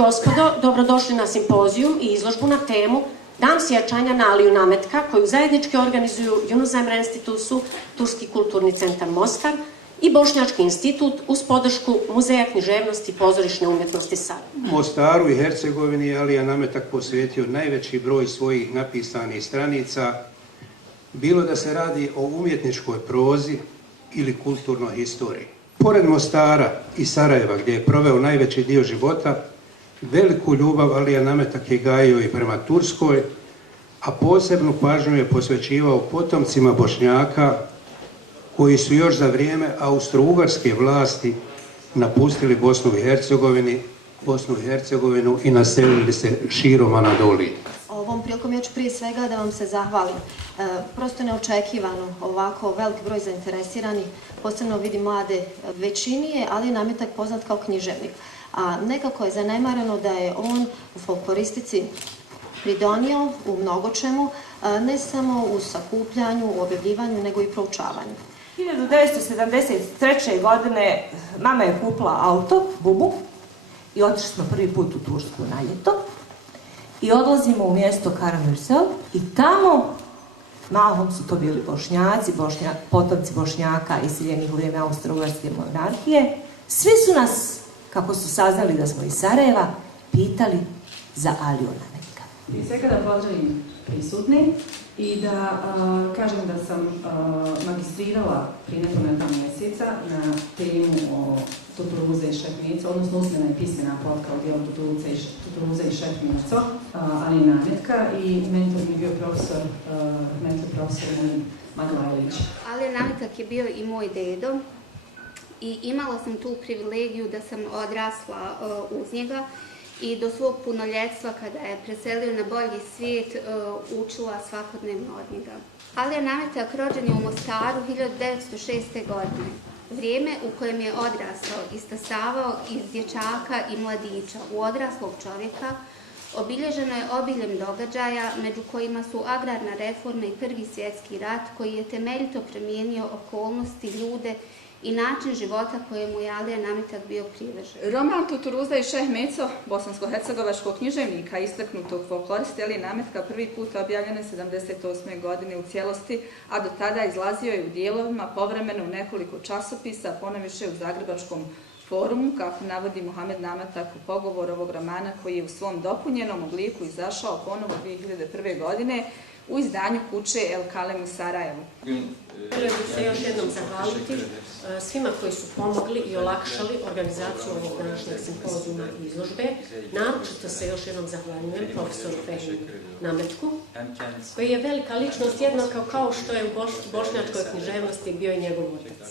gospodo, dobrodošli na simpozijum i izložbu na temu Dan sjećanja na Aliju Nametka, koju zajednički organizuju Yunus Institusu, Turski kulturni centar Mostar i Bošnjački institut uz podršku Muzeja književnosti i pozorišne umjetnosti Sarajevo. Mostaru i Hercegovini je Alija Nametak posvetio najveći broj svojih napisanih stranica, bilo da se radi o umjetničkoj prozi ili kulturnoj historiji. Pored Mostara i Sarajeva, gdje je proveo najveći dio života, veliku ljubav Alija Nametak je gajio i prema Turskoj, a posebnu pažnju je posvećivao potomcima Bošnjaka koji su još za vrijeme austro-ugarske vlasti napustili Bosnu i Hercegovinu i naselili se širom Anadolije. Ovom prilikom ja ću prije svega da vam se zahvalim. Prosto neočekivano ovako veliki broj zainteresiranih, posebno vidi mlade većinije, ali je Nametak poznat kao književnik. A nekako je zanemareno da je on u folkloristici pridonio u mnogo čemu, ne samo u sakupljanju, u objavljivanju, nego i proučavanju. 1973. godine mama je kupila auto, bubu, i otišli smo prvi put u Tursku na ljeto. I odlazimo u mjesto Karamürsel i tamo, mahom su to bili Bošnjaci, potomci Bošnjaka iseljenih u vrijeme Austro-Ugarske monarhije. Svi su nas, kako su saznali da smo iz Sarajeva, pitali za Aliju Nametka. Prije svega da pozdravim prisutni i da kažem da sam magistrirala prije nepune 2 mjeseca na temu o Tuturuze i Šehmico, odnosno usmena i pismena potka o dijelu Tuturuze i Šehmico, Alije Nametka, i mentor mi je bio profesor Mumin Magvajlović. Alija Nametak je bio i moj dedo i imala sam tu privilegiju da sam odrasla uz njega i do svog punoljetstva, kada je preselio na bolji svijet, učila svakodnevno od njega. Alija Nametak rođen je u Mostaru 1906. godine. Vrijeme u kojem je odrastao i stasavao iz dječaka i mladića u odraslog čovjeka obilježeno je obiljem događaja, među kojima su agrarna reforma i Prvi svjetski rat, koji je temeljito promijenio okolnosti, ljude i način života kojemu je Alija Nametak bio privržen. Roman Tuturuza i Šehmico, bosansko-hercegovačkog književnika, istaknutog folkloriste Alije Nametka, prvi put objavljen je 1978. godine u cijelosti, a do tada izlazio je u dijelovima, povremeno u nekoliko časopisa, poneviše u Zagrebačkom forumu, kako navodi Muhamed Nametak u pogovoru ovog romana, koji je u svom dopunjenom obliku izašao ponovo 2001. godine u izdanju kuće El Kalem u Sarajevu. Želim se još jednom zahvaliti svima koji su pomogli i olakšali organizaciju ovog današnjeg simpozijuma i izložbe. Naročito se još jednom zahvaljujem profesoru Fehmi Nametku, koji je velika ličnost, jednako kao što je u bošnjačkoj književnosti bio i njegov otac.